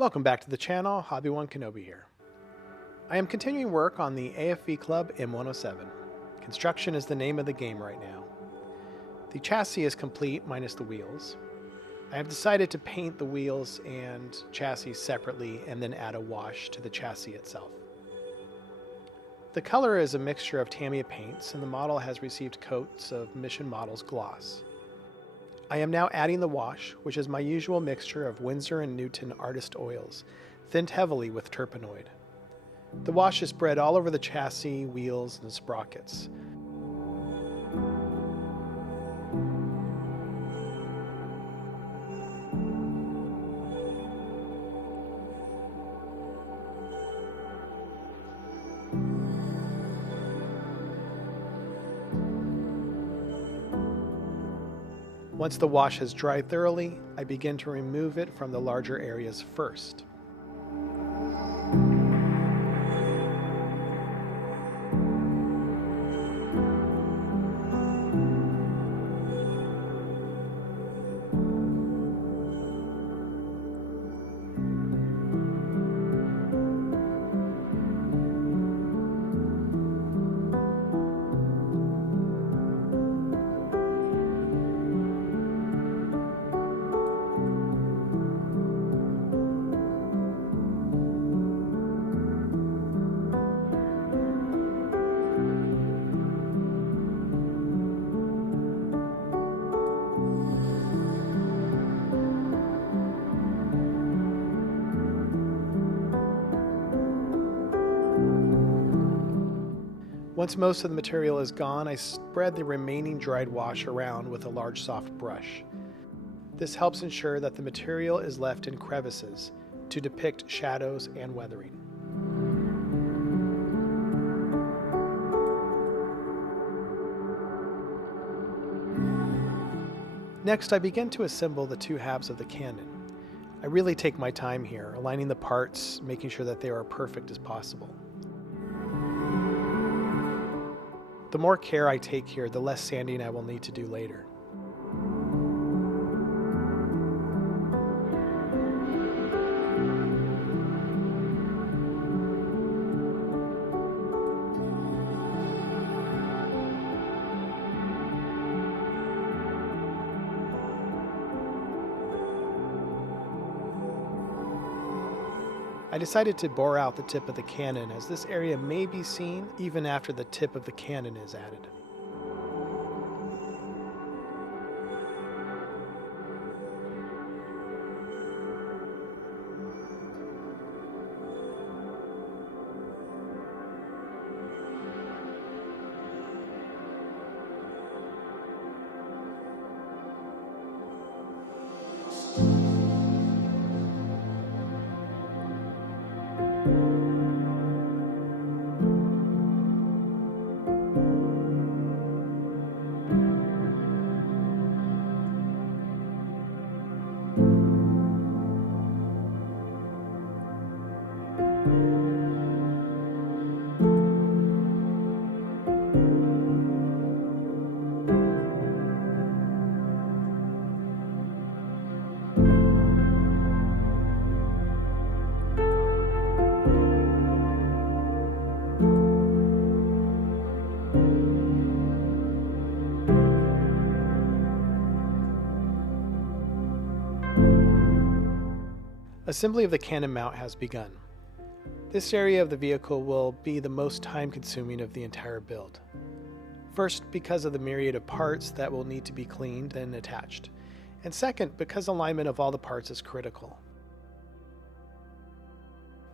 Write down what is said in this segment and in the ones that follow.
Welcome back to the channel, Hobby1 Kenobi here. I am continuing work on the AFV Club M107. Construction is the name of the game right now. The chassis is complete minus the wheels. I have decided to paint the wheels and chassis separately and then add a wash to the chassis itself. The color is a mixture of Tamiya paints and the model has received coats of Mission Models gloss. I am now adding the wash, which is my usual mixture of Winsor & Newton Artist Oils, thinned heavily with terpenoid. The wash is spread all over the chassis, wheels, and sprockets. Once the wash has dried thoroughly, I begin to remove it from the larger areas first. Once most of the material is gone, I spread the remaining dried wash around with a large soft brush. This helps ensure that the material is left in crevices to depict shadows and weathering. Next, I begin to assemble the two halves of the cannon. I really take my time here, aligning the parts, making sure that they are perfect as possible. The more care I take here, the less sanding I will need to do later. I decided to bore out the tip of the cannon as this area may be seen even after the tip of the cannon is added. Assembly of the cannon mount has begun. This area of the vehicle will be the most time-consuming of the entire build. First, because of the myriad of parts that will need to be cleaned and attached. And second, because alignment of all the parts is critical.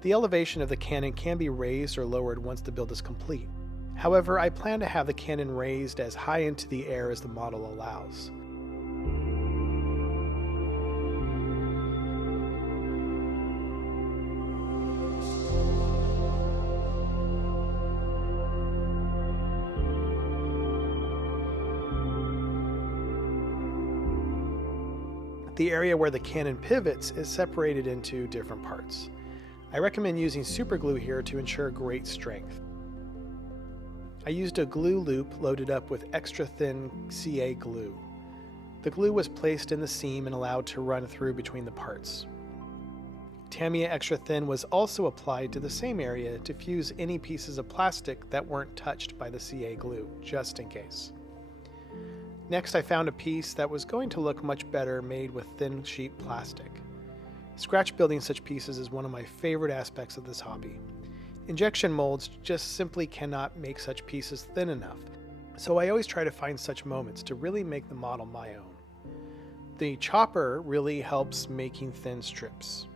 The elevation of the cannon can be raised or lowered once the build is complete. However, I plan to have the cannon raised as high into the air as the model allows. The area where the cannon pivots is separated into different parts. I recommend using super glue here to ensure great strength. I used a glue loop loaded up with extra thin CA glue. The glue was placed in the seam and allowed to run through between the parts. Tamiya Extra Thin was also applied to the same area to fuse any pieces of plastic that weren't touched by the CA glue, just in case. Next, I found a piece that was going to look much better made with thin sheet plastic. Scratch building such pieces is one of my favorite aspects of this hobby. Injection molds just simply cannot make such pieces thin enough, so I always try to find such moments to really make the model my own. The chopper really helps making thin strips.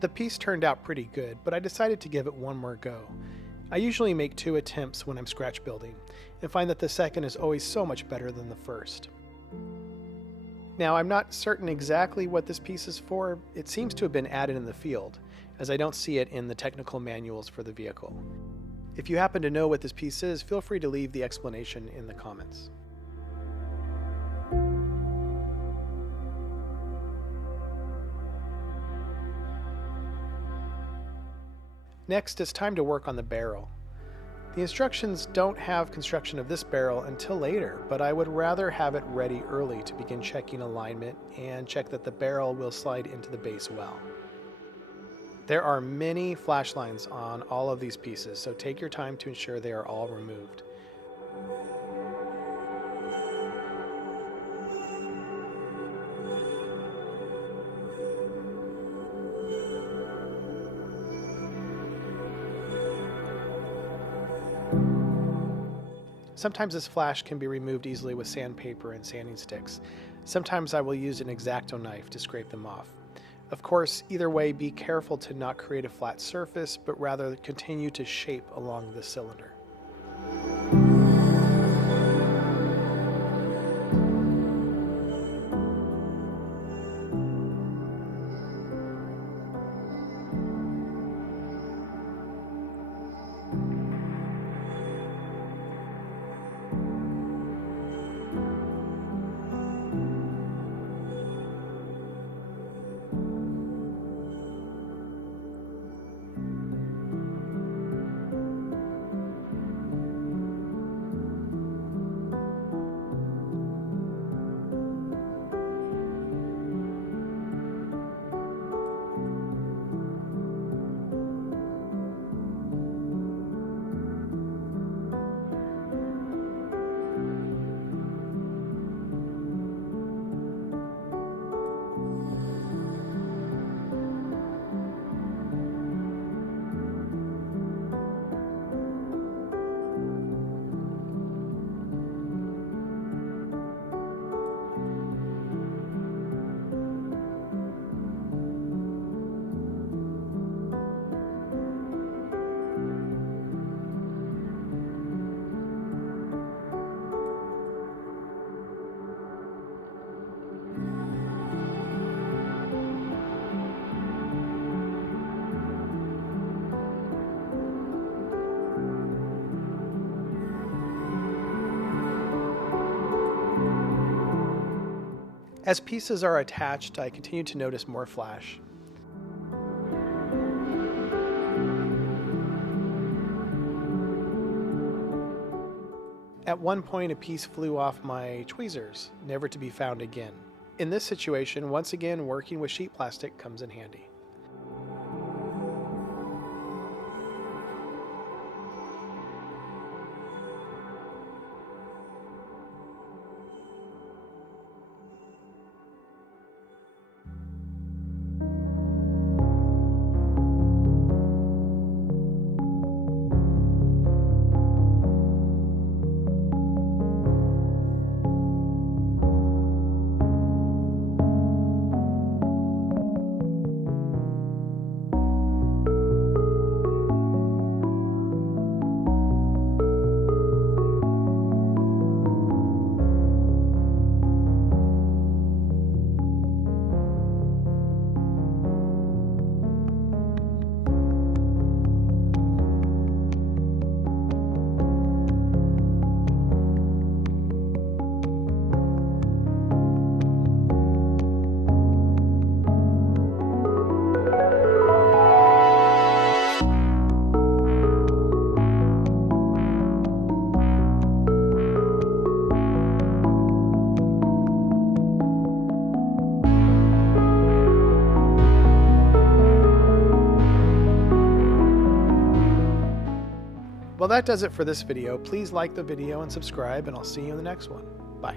The piece turned out pretty good, but I decided to give it one more go. I usually make 2 attempts when I'm scratch building, and find that the second is always so much better than the first. Now, I'm not certain exactly what this piece is for. It seems to have been added in the field, as I don't see it in the technical manuals for the vehicle. If you happen to know what this piece is, feel free to leave the explanation in the comments. Next, it's time to work on the barrel. The instructions don't have construction of this barrel until later, but I would rather have it ready early to begin checking alignment and check that the barrel will slide into the base well. There are many flash lines on all of these pieces, so take your time to ensure they are all removed. Sometimes this flash can be removed easily with sandpaper and sanding sticks. Sometimes I will use an X-Acto knife to scrape them off. Of course, either way, be careful to not create a flat surface, but rather continue to shape along the cylinder. As pieces are attached, I continue to notice more flash. At one point, a piece flew off my tweezers, never to be found again. In this situation, once again, working with sheet plastic comes in handy. Well, that does it for this video. Please like the video and subscribe, and I'll see you in the next one. Bye.